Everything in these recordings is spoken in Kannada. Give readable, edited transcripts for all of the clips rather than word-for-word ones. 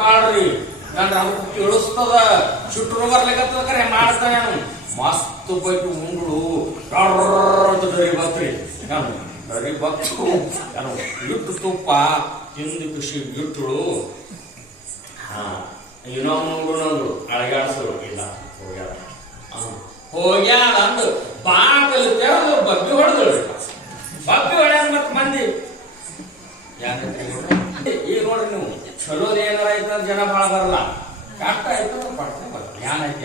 ತಾಳ್ರಿ ನಾನು ಅವ್ರು ಕೇಳಿಸ್ತದ ಶುಟ್ರು ಬರ್ಲಿಕ್ಕತ್ತದ ಕರೆ ಮಾಡ್ತಾನೆ ನಾನು ಮಸ್ತ್ ಬೈಟು ಉಂಡ್ರು ಡರಿ ಬತ್ರಿ ನಾನು ಡರಿ ಬತ್ತು ನಾನು ಇಟ್ಟು ತುಪ್ಪ ತಿಂದು ಖುಷಿ ಇಟ್ಟಳು. ಹಾ ಇನ್ನೊಂದು ನೋಡು ಅಳಗಾಡ್ಸರು ಇಲ್ಲ ಹೋಗ್ಯಾದ ಅಂದು ಬಾಕಲು ತೆರದು ಬಬ್ಬಿ ಹೊಡೆದಳು. ಬಬ್ಬಿ ಹೊಡ್ಯಾದ ಮತ್ ಮಂದಿ ಈಗ ನೋಡ್ರಿ ನೀವು ಚಲೋದ್ ಏನಾರ ಐತ ಜನ ಭಾಳ ಬರಲ್ಲ, ಕಷ್ಟ ಆಯ್ತು ಪಡ್ತಾ ಬರಲ್ಲ. ಏನಾಯ್ತು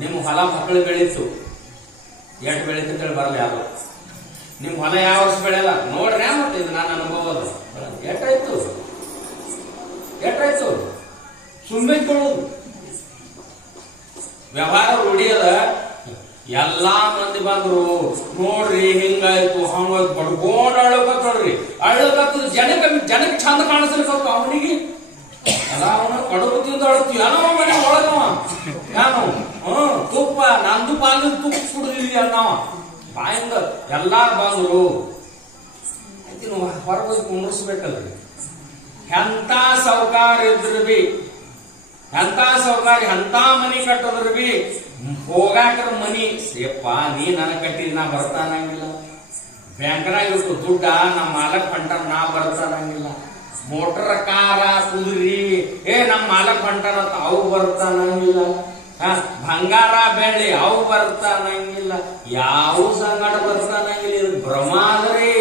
ನಿಮ್ಮ ಹೊಲ ಮಕ್ಕಳು ಬೆಳೀತು ಎಷ್ಟು ಬೆಳೀತಂತೇಳಿ ಬರಲ್ಲ ಯಾರು. ನಿಮ್ಮ ಹೊಲ ಯಾವ ವರ್ಷ ಬೆಳೆಯಲ್ಲ ನೋಡ್ರಿ. ಮತ್ತೆ ಇದು ನಾನು ಅನುಭವದು ಎಷ್ಟಾಯ್ತು ಸುಮ್ಮನೆ ಕೊಡೋದು ವ್ಯವಹಾರ ರೂಢಿಯದ. ಎಲ್ಲಾ ಮಂದಿ ಬಂದ್ರು ನೋಡ್ರಿ ಹಿಂಗಾಯ್ತು ಹಂಗಾಯ್ತು ಬಡ್ಕೊಂಡ್ ಅಳ್ಳಕತ್ತೋಡ್ರಿ. ಅಳ್ಳಕತ್ತದ ಜನಕ್ಕೆ ಚಂದ ಕಾಣಿಸ್ಲಿಕ್ಕ ಅವನಿಗೆ ಎಲ್ಲ ಅವನು ಕಡುಬು ತಿಂದು ಅಳತ್ತಿ ಏನೋ ಮನೆ ಒಳಗವ ನಾನು ತುಪ್ಪ ನಂದು ಪಾಲು ತುಪ್ಪ ಕುಡಿದಿದ್ವಿ ಅನ್ನವ ಬಾಯಿಂದ ಎಲ್ಲಾರು ಬಂದ್ರು. ಆಯ್ತು ನೀವು ಹೊರಗೆ ಕುಂಡ್ರಿಸ್ಬೇಕಲ್ರಿ. ಎಂತ ಸೌಕಾರ ಇದ್ರು ಬಿ ಎಂತ ಸೌಕಾರಿ ಎಂತ ಮನಿ ಕಟ್ಟೋದ್ರ ಬಿ ಹೋಗಾಕರ ಮನಿ ಸೇಪ್ಪ ನೀ ನನಗ್ ಕಟ್ಟಿದ್ ನಾ ಬರ್ತಾನಂಗಿಲ್ಲ. ಬ್ಯಾಂಕ್ನಾಗ ಇಟ್ಟು ದುಡ್ಡ ನಮ್ಮ ಮಾಲಕ್ ಹೊಂಟಾನ ನಾ ಬರ್ತಾನಂಗಿಲ್ಲ. ಮೋಟರ್ ಕಾರ ಕುದುರಿ ನಮ್ಮ ಮಾಲಕ್ ಹೊಂಟಾನಂತ ಅವು ಬರ್ತಾನಂಗಿಲ್ಲ. ಬಂಗಾರ ಬೆಳ್ಳಿ ಅವು ಬರ್ತಾನಂಗಿಲ್ಲ. ಯಾವ ಸಂಗಡ ಬರ್ತಾನಂಗಿಲ್ಲ. ಇದು ಭ್ರಮಾದ್ರಿ.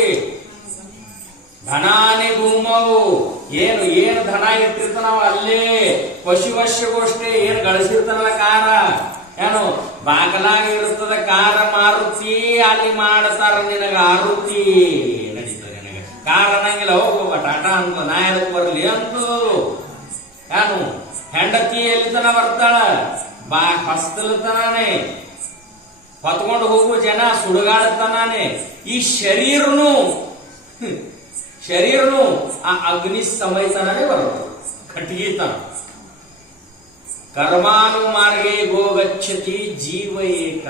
ಧನಾನೇ ಗುಮ್ಮವು ಏನು ಧನ ಇಟ್ಟಿರ್ತಾನವ ಅಲ್ಲೇ ಪಶುವಶ್ಯಗೋಷ್ಠಿ ಏನ್ ಗಳಿಸಿರ್ತಾನಲ್ಲ ಕಾರ ಏನು ಬಾಗಲಾಗ ಇರ್ತದ ಕಾರ ಮಾರುತಿ ಅಲ್ಲಿ ಮಾಡ್ತಾರ ನಿನಗ ಆರುತಿ ನಡೀತದೆ. ನಿನಗೆ ಕಾರ ಅನ್ನಂಗಿಲ್ಲ ಹೋಗುವ ಟಾಟಾ ಅಂತ ನಾ ಎದಕ್ ಬರ್ಲಿ ಅಂತೂ ಏನು ಹೆಂಡತಿ ಎಲ್ಲಿತನ ಬರ್ತಾಳ ಹಸ್ತಲತನಾನೆ ಹೊತ್ಕೊಂಡು ಹೋಗುವ ಜನ ಸುಡುಗಾಡತನಾನೆ. ಈ ಶರೀರನು ಆ ಅಗ್ನಿ ಸಮಯತನೇ ಬರುತ್ತೆ ಕಟ್ಟಿಗೆತನ. ಕರ್ಮಾನು ಮಾರ್ಗೇ ಗೋಗಚ್ಚತಿ ಜೀವ ಏಕ.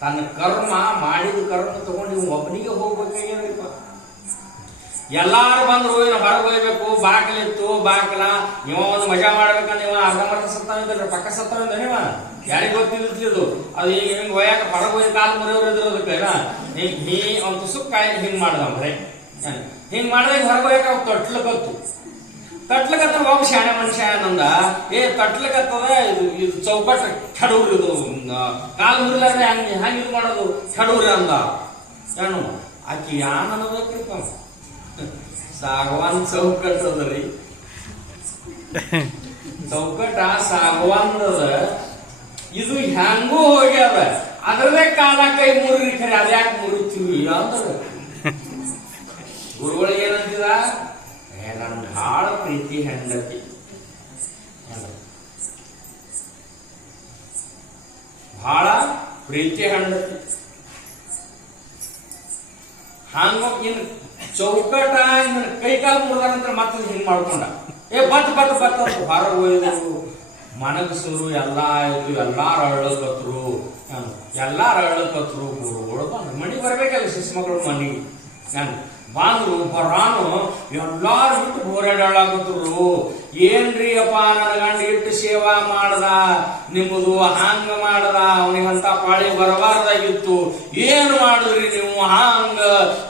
ತನ್ನ ಕರ್ಮ ಮಾಡಿದ ಕರ್ಮ ತಗೊಂಡು ಇವ್ ಒಬ್ಬನಿಗೆ ಹೋಗ್ಬೇಕಾಗ್ಯದಪ್ಪ. ಎಲ್ಲಾರು ಬಂದ್ರು ಇನ್ನು ಹೊರಗೆ ಹೋಗ್ಬೇಕು ಬಾಕ್ಲಿತ್ತು ಬಾಕ್ಲ ಇವ ಒಂದು ಮಜಾ ಮಾಡ್ಬೇಕಂದ್ರೆ ಇವ ಅರ್ಧಮರ್ಧ ಸತ್ತ ಪಕ್ಕ ಸತ್ತ ನೀವ ಯಾರಿಗೆ ಗೊತ್ತಿದ್ದು ಅದು ಈಗ ಹಿಂಗ್ ಹೋಯಾಕ ಹೊರಗೆ ಹೋಗಿ ಕಾಲು ಮುರಿಯೋರು ಇದ್ರದಕ್ಕೆ ನೀ ಅವ್ನು ತುಸುಕ್ ಕಾಯಿ ಹಿಂಗ್ ಮಾಡ್ದ ಬರೇ ಹಿಂಗ್ ಮಾಡಿದಾಗ ಹೊರಗೆ ಹೋಯಾಕ ಅವ್ ತಟ್ಲಕತ್ತ ಹೋಗಿ ಶಾಣೆ ಮನುಷ್ಯ ನಂದ ತಟ್ಲಕತ್ತದ ಇದು ಚೌಕಟ್ ಕೆಡವ್ರಿ ಇದು ಕಾಲು ಮುರಿಲಾರ್ರೆ ಹಂಗ ಇದು ಮಾಡೋದು ಕೆಡವ್ರಿ ಅಂದ. ಏನು ಆಕಿ ಯಾನ್ ಅನ್ನೋದಕ್ರಿಪ್ಪ ಸಾಗವಾನ್ ಚೌಕಟ್ ಅದರಿ. ಚೌಕಟ ಸಾಗವಾನ್ದ ಇದು ಹೆಂಗೂ ಹೋಗ್ಯಾದ ಅದ್ರದೇ ಕಾಲ ಕೈ ಮುರಿ ಖರೆ ಅದ್ಯಾಕೆ ಮುರಿತೀವಿ ಅಂದ್ರ ಗುರುಗಳಿಗೆ ಏನಂತಿದ ನನ್ ಭಾಳ ಪ್ರೀತಿ ಹೆಂಡತಿ ಭಾಳ ಪ್ರೀತಿ ಹೆಂಡತಿ ಹಂಗ ಇನ್ ಚೌಕಟ ಕೈ ಕಾಲು ಮುರಿದ ನಂತರ ಮತ್ತೆ ಹಿಂಗ್ ಮಾಡ್ಕೊಂಡ ಬತ್ ಹೊರಗೆ ಹೋಯ್ದು ಮನಗಸರು ಎಲ್ಲಾ ಆಯ್ತು. ಎಲ್ಲಾರು ಅಳ್ಳಕತ್ರು ಗುರುಗಳು ಬಂದ್ರು. ಮನಿ ಬರ್ಬೇಕಲ್ಲ ಶಿಶು ಮನಿ ಬಂದ್ರು ಬರಾನು ಎಲ್ಲಾರು ಬಿಟ್ಟು ಬೋರಾಡಾಳಾಕತ್ರು. ಏನ್ರಿ ಅಪ್ಪ ನನ್ನ ಗಂಡ ಇಟ್ಟು ಸೇವಾ ಮಾಡ್ದ ನಿಮ್ಮದು ಹಂಗ ಮಾಡ್ದ ಅವನಿಗಂತ ಪಾಳಿ ಬರಬಾರ್ದಾಗಿತ್ತು ಏನ್ ಮಾಡಿದ್ರಿ ನೀವು ಹಂಗ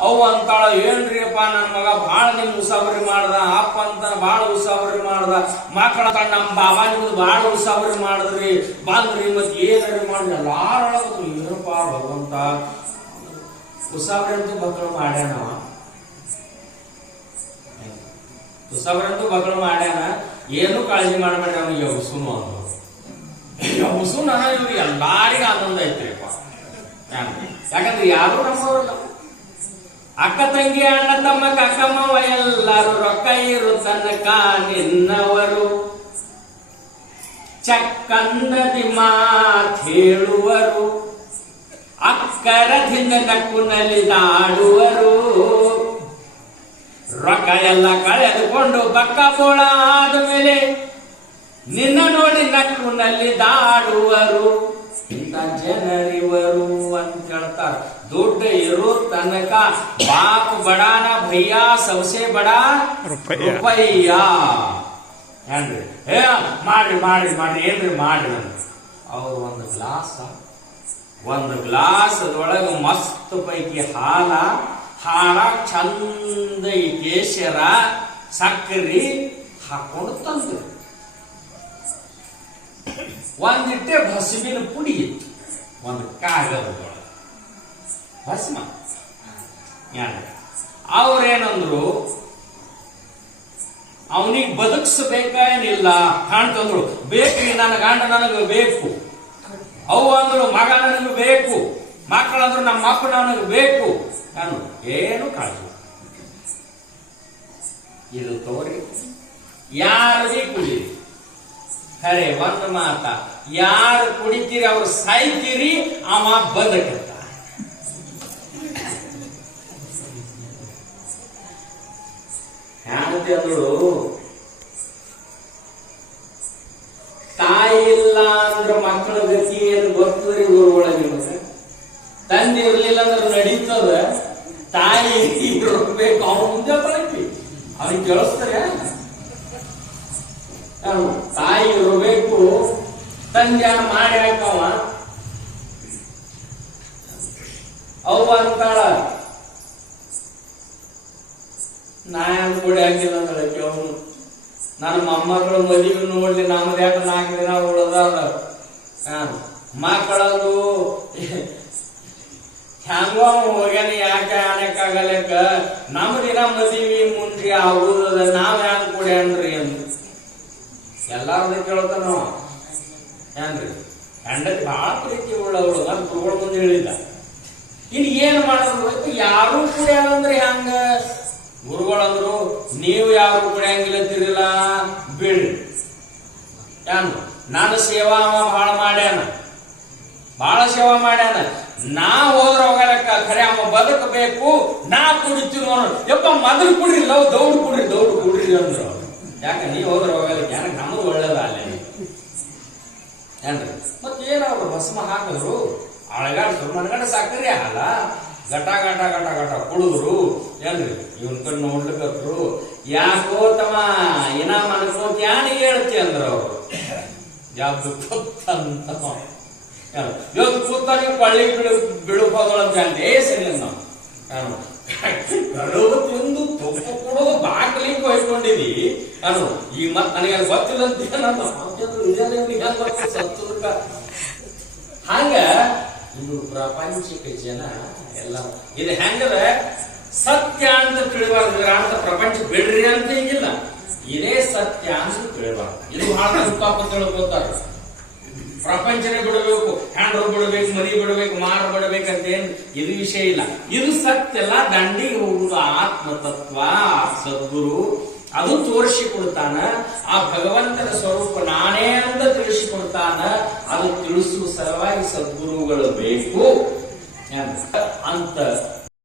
ಅವು ಅಂತಾಳ. ಏನ್ರಿ ಅಪ್ಪ ನನ್ನ ಮಗ ಬಾಳ ನಿಮ್ ಉಸಾಬರಿ ಮಾಡ್ದ ಅಪ್ಪ ಅಂತ ಬಾಳ ಉಸಾಬರಿ ಮಾಡ್ದ ಮಕ್ಕಳ ನಮ್ಮ ಬಾಬಾ ನಿಮ್ದು ಬಾಳ ಉಸಾಬರಿ ಮಾಡಿದ್ರಿ ಬಂದ್ರಿ ಮತ್ ಏನ್ರಿ ಮಾಡ್ರಿ ಎಲ್ಲಾರು ಅಳಕತ್ರು. ಏನಪ್ಪ ಭಗವಂತ ಉಸಾಬರಿ ಅಂತೂ ಮಕ್ಕಳು ಮಾಡ್ಯಾನವ ಉಸಾಬರಂತೂ ಮಕ್ಕಳು ಮಾಡ್ಯಾನ ಏನು ಕಾಳಜಿ ಮಾಡಬೇಡ್ರಿ ಅವ್ನಿಗೆ ಯೌಸುನು ಅಂದ್ರು. ಯೌಸುನ ಇವ್ರು ಎಲ್ಲಾರಿಗ ಆನಂದ ಐತ್ರಿಪ್ಪ. ಯಾಕಂದ್ರೆ ಯಾರು ನಮ್ಮವ್ರಲ್ಲ. ಅಕ್ಕ ತಂಗಿ ಅಣ್ಣ ತಮ್ಮ ಕಕ್ಕಮ್ಮವ ಎಲ್ಲಾರು ರೊಕ್ಕ ಇರು ತನಕ ನಿನ್ನವರು ಚಕ್ಕಂದದಿ ಮಾತ್ ಹೇಳುವರು ಅಕ್ಕರದಿಂದ ನಕ್ಕು ನಲಿದಾಡುವರು. ರೊಕ್ಕ ಎಲ್ಲ ಕಳೆದುಕೊಂಡು ಬಕ್ಕ ಬೋಳ ಆದ ಮೇಲೆ ನಿನ್ನ ನೋಡಿ ನಕ್ಕು ನಲಿದಾಡುವರು. ಇಂಥ ಜನರಿವರು ಅಂತ ಹೇಳ್ತಾರ. ದುಡ್ಡು ಇರೋ ತನಕ ಬಾಪ್ ಬಡಾನ ಭಯ್ಯ ಸೌಸೆ ಬಡ ರೂಪಯ್ಯ ಏನ್ರಿ. ಮಾಡ್ರಿ ಮಾಡ್ರಿ ಮಾಡ್ರಿ ಏನ್ರಿ ಮಾಡ್ರಿ ಅಂತ ಅವ್ರು ಒಂದು ಗ್ಲಾಸ್ ಅದ್ರೊಳಗೆ ಮಸ್ತ್ ಪೈಕಿ ಹಾಲ ಚಂದ ಈ ಕೇಸರ ಸಕ್ಕರೆ ಹಾಕೊಂಡು ತಂದ್ರು. ಒಂದಿಟ್ಟೆ ಭಸ್ಮಿನ ಪುಡಿ ಇತ್ತು ಒಂದು ಕಾಗದದೊಳಗೆ ಭಸ್ಮ. ಅವ್ರೇನಂದ್ರು ಅವನಿಗೆ ಬದುಕಿಸಬೇಕೇನಿಲ್ಲ ಕಾಣ್ತಂದ್ರು. ಬೇಕ್ರಿ ನನ್ನ ಗಂಡ ನನಗೆ ಬೇಕು. ಅವು ಅಂದ್ರು ಮಗ ನನಗೆ ಬೇಕು. ಮಕ್ಕಳಂದ್ರು ನಮ್ಮ ಮಕ್ಕಳು ನನಗೆ ಬೇಕು. ನಾನು ಏನು ಕಾಳಜಿ ಇದು ತೋರಿ ಯಾರಿಗೆ ಕುಡೀರಿ. ಖರೆ ಒಂದು ಮಾತ, ಯಾರು ಕುಡಿತೀರಿ ಅವ್ರು ಸಾಯ್ತೀರಿ, ಅವ ಬದುಕತ್ತ. ಹ್ಯಾಂತಿ ಅಂದ್ರು ತಾಯಿ ಇಲ್ಲ ಅಂದ್ರೆ ಮಕ್ಕಳ ಗತಿ ಏನು ಗೊತ್ತದ್ರಿ ಊರೊಳಗೆ. ತಂದೆ ಇರ್ಲಿಲ್ಲ ಅಂದ್ರೆ ನಡೀತದ. ತಾಯಿ ಇರ್ಬೇಕು, ಅವನು ಮುಂದೆ ಬರಕ್ಕೆ ಅವನಿಗೆ ಕೇಳಿಸ್ತಾರೆ. ತಾಯಿ ಇರಬೇಕು, ತಂದೆ ಮಾಡಿ ಹಾಕವ. ಅವ ಅಂತಾಳ ನಾನ್ ಕೂಡಿ ಹಾಕಿಲ್ಲ ಅಂದ್ರೆ ಅವನು ನನ್ನ ಮೊಮ್ಮಕ್ಕಳು ಮದುವೆ ನೋಡ್ಲಿ ನಮ್ದು ಯಾಕೆ 4 ದಿನ ಉಳ್ದಾರ. ಮಕ್ಕಳದು ಹೆಂಗೋ ಹೋಗ್ಯಾನ ಯಾಕೆ ಆಣಕ್ಕಾಗಲಕ್ಕ ನಮ್ ದಿನ ಮದುವೆ ಮುಂದೆ ಆಗುದ ನಾವ್ ಹೆಂಗ್ ಕೂಡಿ ಅನ್ರಿ ಅಂತ ಎಲ್ಲಾರ್ದು ಕೇಳ್ತಾನ ಏನ್ರಿ. ಹೆಂಡತಿ ಬಹಳ ಪ್ರೀತಿ ಉಳ್ಳವಳು ಅಂತ ಗುರುಗಳ ಮುಂದೆ ಹೇಳಿದ. ಇನ್ ಏನ್ ಮಾಡೋದು, ಯಾರು ಕುಡಿಯಾರಂದ್ರೆ ಹೆಂಗ? ಗುರುಗಳಂದ್ರು ನೀವು ಯಾರು ಕುಡಿಯಂಗಿಲ್ಲತ್ತಿರಲಿಲ್ಲ ಬಿಡ್ರಿ. ಏನು ನಾನು ಸೇವಾ ಬಹಳ ಸೇವಾ ಮಾಡ್ಯಾನ. ನಾ ಹೋದ್ರ ಹೋಗಲಕ್ಕ, ಖರೆ ಅವ ಬದುಕಬೇಕು, ನಾ ಕುಡಿತೀವಿ ಅನ್ನೋ. ಯಪ್ಪ ಮೊದಲು ಕುಡ್ರಿಲ್ಲ, ದೌಡ್ ಕುಡ್ರಿ ಅಂದ್ರು. ಯಾಕ ನೀ ಹೋದ್ರ ಹೋಗಲಿಕ್ಕೆ ಯಾಕೆ ನಮಗ್ ಒಳ್ಳೇದ ಅಲ್ಲೇ ಏನ್ರಿ. ಮತ್ತೇನವ್ರು ಭಸ್ಮ ಹಾಕಿದ್ರು, ಅಳಗಾಡ್ರು, ಮನಗಡೆ ಸಕ್ಕರೆ ಹಾಲ ಗಟ ಕುಡಿದ್ರು ಏನ್ರಿ. ಇವನ್ ಕಣ್ಣು ನೋಡ್ಲಿಕ್ಕತ್ರು. ಯಾಕೋ ತಮ್ಮ ಏನ ಮನಕೋತ ಯಾನಿಗೆ ಹೇಳ್ತಿ ಅಂದ್ರ ಅವ್ರು. ಯಾವ್ದು ಕೂತಂತ ಇವತ್ತು ಕೂತ ನೀವು ಪಳ್ಳಿ ಬಿಡುಕೋದಂತ ಸರಿ ನಾವು ಕಡುಬು ತಿಂದು ತುಪ್ಪ ಕೊಡೋದು ಬಾಕಲಿಗೆ ಹೊಯ್ಕೊಂಡಿವಿ ನಾನು. ಈಗ ಮತ್ ನನಗೆ ಗೊತ್ತಿಲ್ಲ ಅಂತ ಸತ್ತದಕ್ಕ. ಹಂಗ ಇದು ಪ್ರಾಪಂಚಿಕ ಜನ ಎಲ್ಲ ಇದು ಹೆಂಗದ ಸತ್ಯ ಅಂತ ತಿಳಿಬಾರ್ದು. ಅಂತ ಪ್ರಪಂಚ ಬಿಡ್ರಿ ಅಂತ ಹಿಂಗಿಲ್ಲ, ಇದೇ ಸತ್ಯ ಅಂತ ತಿಳಿಬಾರ್ದು. ಇದು ಬಹಳ ಪಾಪ ತಿಳ್ಕೊತಾರ. ಪ್ರಪಂಚನೇ ಬಿಡಬೇಕು, ಹ್ಯಾಂಡ್ರು ಬಿಡಬೇಕು, ಮರಿ ಬಿಡಬೇಕು, ಮಾರು ಬಿಡಬೇಕಂತೇನು ಇದು ವಿಷಯ ಇಲ್ಲ. ಇದು ಸತ್ಯ ಎಲ್ಲ ದಂಡಿಗೆ ಹೋಗುವುದು ಆತ್ಮ ತತ್ವ. ಸದ್ಗುರು ಅದು ತೋರಿಸಿಕೊಡ್ತಾನ. ಆ ಭಗವಂತನ ಸ್ವರೂಪ ನಾನೇ ಅಂತ ತಿಳಿಸಿಕೊಡ್ತಾನ. ಅದು ತಿಳಿಸುವ ಸಲುವಾಗಿ ಸದ್ಗುರುಗಳು ಬೇಕು ಅಂತ